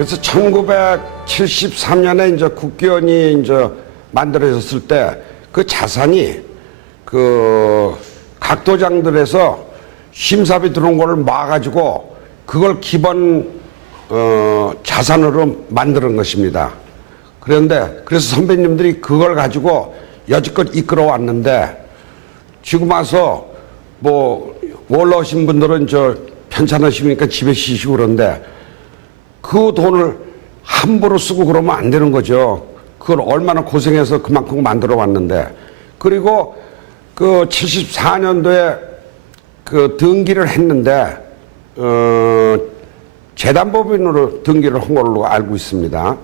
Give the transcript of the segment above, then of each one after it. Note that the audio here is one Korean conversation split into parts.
그래서 1973년에 이제 국기원이 이제 만들어졌을 때 그 자산이 그 각도장들에서 심사비 들어온 거를 막아가지고 그걸 기본 어, 자산으로 만드는 것입니다. 그런데 그래서 선배님들이 그걸 가지고 여지껏 이끌어 왔는데 지금 와서 뭐 올라오신 분들은 저 편찮으시니까 집에 쉬시고 그런데 그 돈을 함부로 쓰고 그러면 안 되는 거죠. 그걸 얼마나 고생해서 그만큼 만들어 왔는데 그리고 그 74년도에 그 등기를 했는데 어 재단법인으로 등기를 한 걸로 알고 있습니다.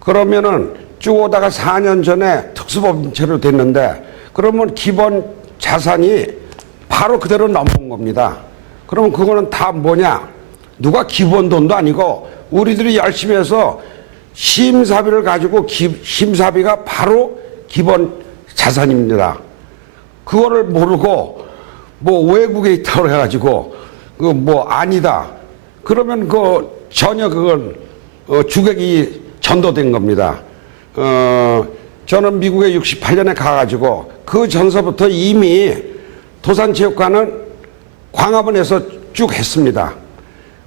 그러면은 쭉 오다가 4년 전에 특수법인체로 됐는데 그러면 기본 자산이 바로 그대로 넘어온 겁니다. 그러면 그거는 다 뭐냐? 누가 기본 돈도 아니고 우리들이 열심히 해서 심사비를 가지고 기, 심사비가 바로 기본 자산입니다. 그거를 모르고 뭐 외국에 있다고 해가지고 그 뭐 아니다. 그러면 그 전혀 그건 어, 주객이 전도된 겁니다. 어, 저는 미국에 68년에 가가지고 그 전서부터 이미 도산체육관은 광화문에서 쭉 했습니다.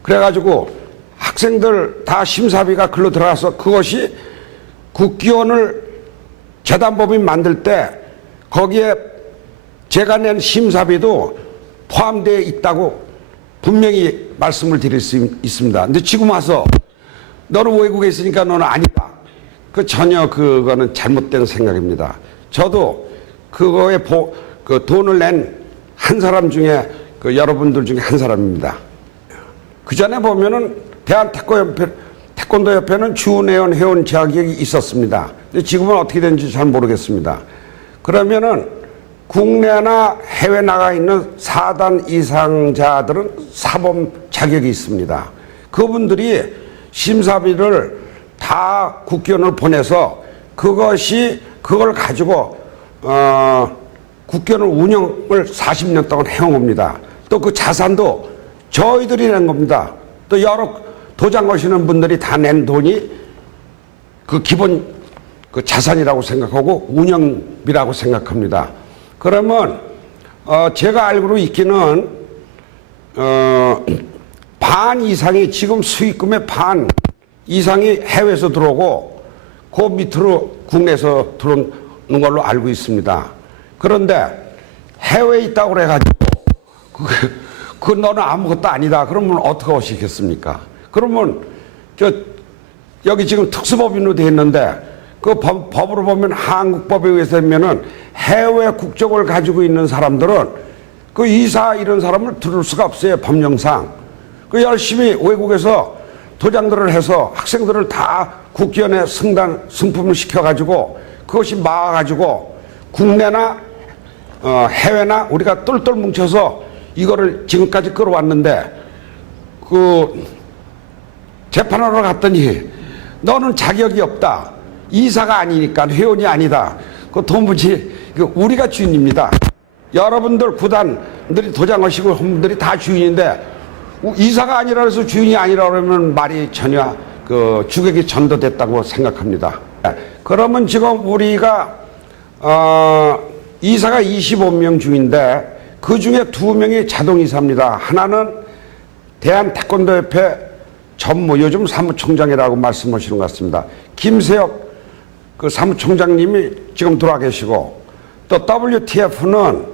그래가지고 학생들 다 심사비가 글로 들어가서 그것이 국기원을 재단법인 만들 때 거기에 제가 낸 심사비도 포함되어 있다고 분명히 말씀을 드릴 수 있- 있습니다. 근데 지금 와서 너는 외국에 있으니까 너는 아니다. 그 전혀 그거는 잘못된 생각입니다. 저도 그거에 보, 그 돈을 낸 한 사람 중에 그 여러분들 중에 한 사람입니다. 그 전에 보면은 대한 태권협회, 태권도협회는 주내원 회원 자격이 있었습니다. 근데 지금은 어떻게 된지 잘 모르겠습니다. 그러면은 국내나 해외 나가 있는 4단 이상자들은 사범 자격이 있습니다. 그분들이 심사비를 다 국견을 보내서 그것이 그걸 가지고 어 국견을 운영을 40년 동안 해온 겁니다. 또 그 자산도 저희들이 낸 겁니다. 또 여러 도장 거시는 분들이 다 낸 돈이 그 기본 그 자산이라고 생각하고 운영비라고 생각합니다. 그러면 어 제가 알고로 있기는 어 반 이상이 지금 수익금의 반 이상이 해외에서 들어오고 그 밑으로 국내에서 들어오는 걸로 알고 있습니다. 그런데 해외에 있다고 그래가지고 그, 그 너는 아무것도 아니다. 그러면 어떻게 하시겠습니까? 그러면 저 여기 지금 특수법인으로 돼 있는데 그 법, 법으로 보면 한국법에 의해서 면은 해외 국적을 가지고 있는 사람들은 그 이사 이런 사람을 들을 수가 없어요 법령상. 그 열심히 외국에서 도장들을 해서 학생들을 다 국기원에 승단 승품을 시켜가지고 그것이 막아가지고 국내나 어, 해외나 우리가 똘똘 뭉쳐서 이거를 지금까지 끌어왔는데 그 재판하러 갔더니 너는 자격이 없다. 이사가 아니니까 회원이 아니다. 그 돈부지 그 우리가 주인입니다. 여러분들 구단들이 도장하시고 한 분들이 다 주인인데 우- 이사가 아니라 해서 주인이 아니라 그러면 말이 전혀 그 주객이 전도됐다고 생각합니다. 그러면 지금 우리가 어, 이사가 25명 중인데 그 중에 두 명이 자동 이사입니다. 하나는 대한 태권도협회 전무 요즘 사무총장이라고 말씀하시는 것 같습니다. 김세혁 그 사무총장님이 지금 돌아 계시고 또 WTF는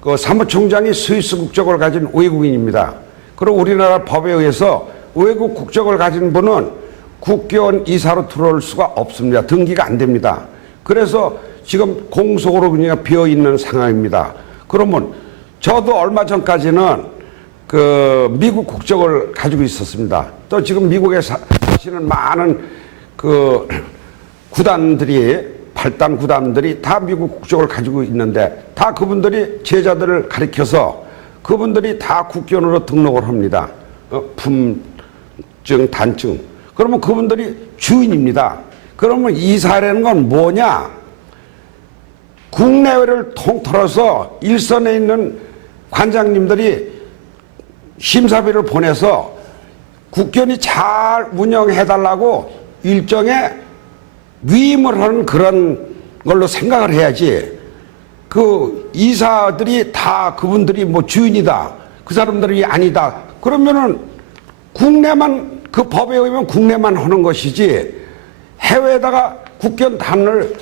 그 사무총장이 스위스 국적을 가진 외국인입니다. 그리고 우리나라 법에 의해서 외국 국적을 가진 분은 국교원 이사로 들어올 수가 없습니다. 등기가 안 됩니다. 그래서 지금 공속으로 그냥 비어 있는 상황입니다. 그러면 저도 얼마 전까지는 그 미국 국적을 가지고 있었습니다. 또 지금 미국에 사- 사시는 많은 그 구단들이 발단 구단들이 다 미국 국적을 가지고 있는데 다 그분들이 제자들을 가리켜서 그분들이 다 국견으로 등록을 합니다. 어, 품증, 단증. 그러면 그분들이 주인입니다. 그러면 이사라는 건 뭐냐? 국내외를 통틀어서 일선에 있는 관장님들이 심사비를 보내서 국견이 잘 운영해달라고 일정에 위임을 하는 그런 걸로 생각을 해야지. 그 이사들이 다 그분들이 뭐 주인이다. 그 사람들이 아니다. 그러면은 국내만 그 법에 의하면 국내만 하는 것이지 해외에다가 국견단을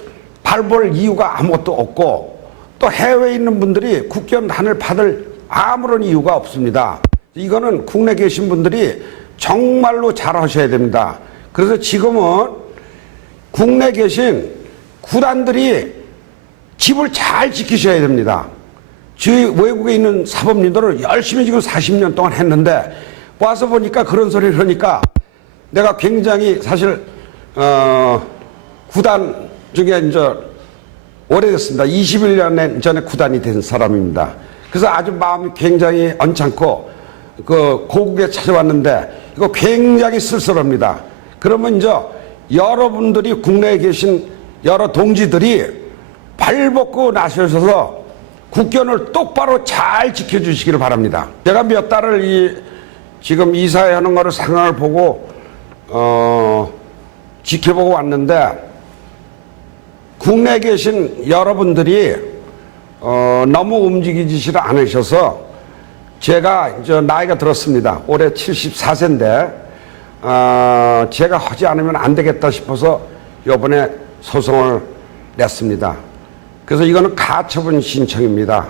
발볼 이유가 아무것도 없고 또 해외에 있는 분들이 국견단을 받을 아무런 이유가 없습니다. 이거는 국내 계신 분들이 정말로 잘 하셔야 됩니다. 그래서 지금은 국내 계신 구단들이 집을 잘 지키셔야 됩니다. 저희 외국에 있는 사범님들은 열심히 지금 40년 동안 했는데 와서 보니까 그런 소리를 하니까 내가 굉장히 사실 어 구단 중에 이제 오래됐습니다. 21년 전에 구단이 된 사람입니다. 그래서 아주 마음이 굉장히 언짢고 그 고국에 찾아왔는데 이거 굉장히 쓸쓸합니다. 그러면 이제 여러분들이 국내에 계신 여러 동지들이 발벗고 나서셔서 국견을 똑바로 잘 지켜주시기를 바랍니다. 제가 몇 달을 이 지금 이사회 하는 거를 상황을 보고 어 지켜보고 왔는데 국내에 계신 여러분들이 어, 너무 움직이지를 않으셔서 제가 이제 나이가 들었습니다. 올해 74세인데 어, 제가 하지 않으면 안 되겠다 싶어서 이번에 소송을 냈습니다. 그래서 이거는 가처분 신청입니다.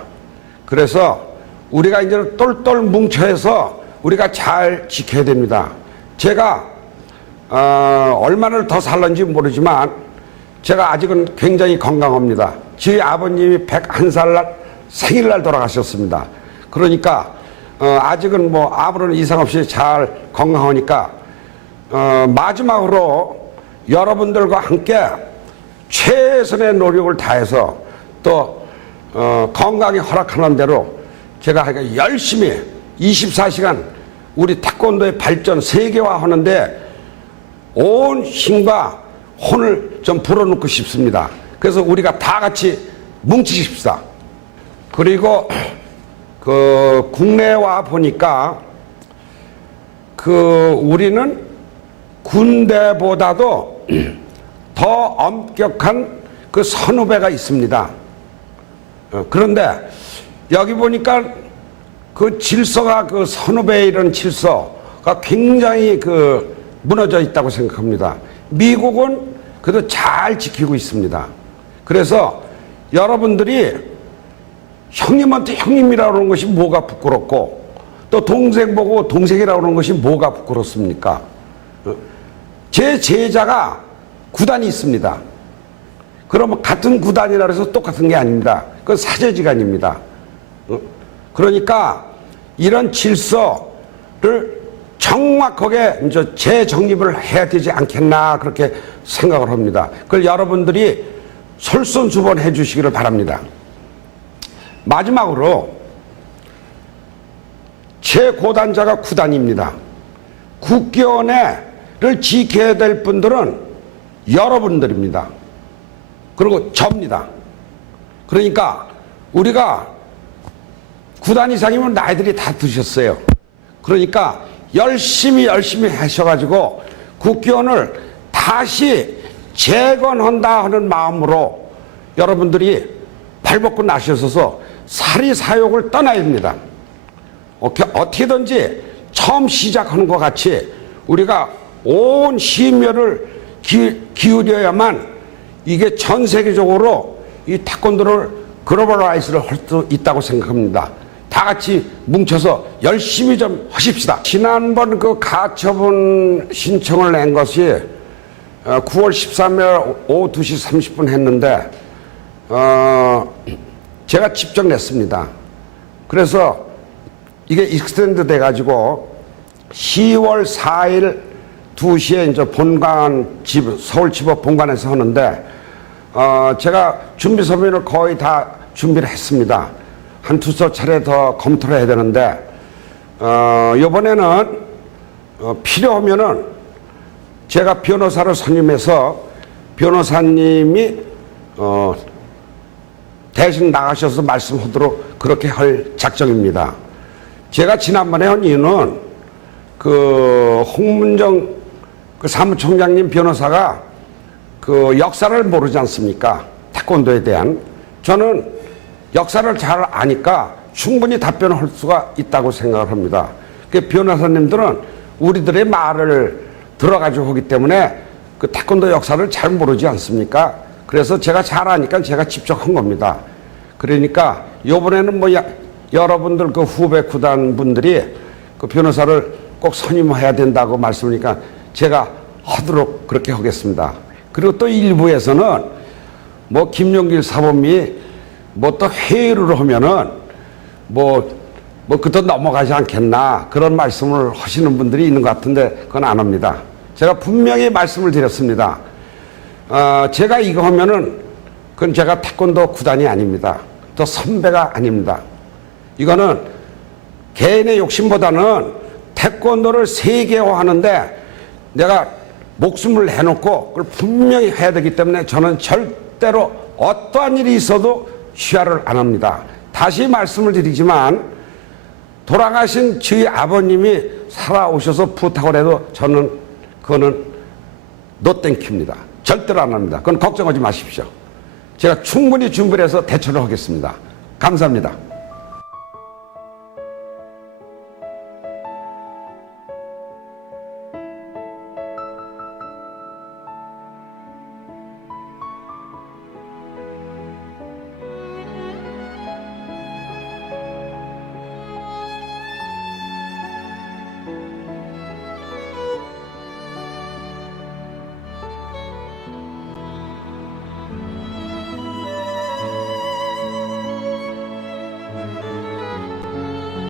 그래서 우리가 이제 똘똘 뭉쳐서 우리가 잘 지켜야 됩니다. 제가 어, 얼마나 더 살는지 모르지만 제가 아직은 굉장히 건강합니다. 저희 아버님이 101살 날 생일날 돌아가셨습니다. 그러니까 어, 아직은 뭐 아무런 이상 없이 잘 건강하니까 어, 마지막으로 여러분들과 함께 최선의 노력을 다해서 또 어, 건강이 허락하는 대로 제가 열심히 24시간 우리 태권도의 발전 세계화 하는데 온 힘과 혼을 좀 불어넣고 싶습니다. 그래서 우리가 다 같이 뭉치십시다. 그리고 그 국내와 보니까 그 우리는 군대보다도 더 엄격한 그 선후배가 있습니다. 어, 그런데 여기 보니까 그 질서가 그 선후배의 이런 질서가 굉장히 그 무너져 있다고 생각합니다. 미국은 그래도 잘 지키고 있습니다. 그래서 여러분들이 형님한테 형님이라고 하는 것이 뭐가 부끄럽고 또 동생 보고 동생이라고 하는 것이 뭐가 부끄럽습니까? 어, 제 제자가 구단이 있습니다. 그러면 같은 구단이라 해서 똑같은 게 아닙니다. 그건 사제지간입니다. 어, 그러니까 이런 질서를 정확하게 이제 재정립을 해야 되지 않겠나 그렇게 생각을 합니다. 그걸 여러분들이 솔선수범해 주시기를 바랍니다. 마지막으로 최고단자가 구단입니다. 국견에를 지켜야 될 분들은 여러분들입니다. 그리고 접니다. 그러니까 우리가 구단 이상이면 나이들이 다 드셨어요. 그러니까 열심히 열심히 하셔가지고 국기원을 다시 재건한다 하는 마음으로 여러분들이 발벗고 나셔서 사리 사욕을 떠나야 됩니다. 어떻게- 어떻게든지 처음 시작하는 것 같이 우리가 온 심혈을 기, 기울여야만 이게 전 세계적으로 이 태권도를 글로벌라이즈를 할 수 있다고 생각합니다. 다 같이 뭉쳐서 열심히 좀 하십시다. 지난번 그 가처분 신청을 낸 것이 어, 9월 13일 오후 2시 30분 했는데 어, 제가 직접 냈습니다. 그래서 이게 익스텐드 돼가지고 10월 4일 2시에 이제 본관 집, 서울지법 본관에서 하는데, 어, 제가 준비 서면을 거의 다 준비를 했습니다. 한 두서 차례 더 검토를 해야 되는데, 어, 이번에는 어, 필요하면은 제가 변호사를 선임해서 변호사님이 어, 대신 나가셔서 말씀하도록 그렇게 할 작정입니다. 제가 지난번에 한 이유는 그 홍문정 그 사무총장님 변호사가 그 역사를 모르지 않습니까? 태권도에 대한 저는 역사를 잘 아니까 충분히 답변할 수가 있다고 생각을 합니다. 그 변호사님들은 우리들의 말을 들어가지고 하기 때문에 그 태권도 역사를 잘 모르지 않습니까? 그래서 제가 잘 아니까 제가 직접 한 겁니다. 그러니까 요번에는 뭐 야- 여러분들 그 후배 구단 분들이 그 변호사를 꼭 선임해야 된다고 말씀하니까 제가 하도록 그렇게 하겠습니다. 그리고 또 일부에서는 뭐 김용길 사범이 뭐 또 회의를 하면은 뭐, 뭐 그것도 넘어가지 않겠나 그런 말씀을 하시는 분들이 있는 것 같은데 그건 안 합니다. 제가 분명히 말씀을 드렸습니다. 어, 제가 이거 하면은 그건 제가 태권도 구단이 아닙니다. 또 선배가 아닙니다. 이거는 개인의 욕심보다는 태권도를 세계화하는데 내가 목숨을 해놓고 그걸 분명히 해야 되기 때문에 저는 절대로 어떠한 일이 있어도 쉬하를 안 합니다. 다시 말씀을 드리지만 돌아가신 저희 아버님이 살아오셔서 부탁을 해도 저는 그거는 노땡큐입니다. 절대로 안 합니다. 그건 걱정하지 마십시오. 제가 충분히 준비를 해서 대처를 하겠습니다. 감사합니다.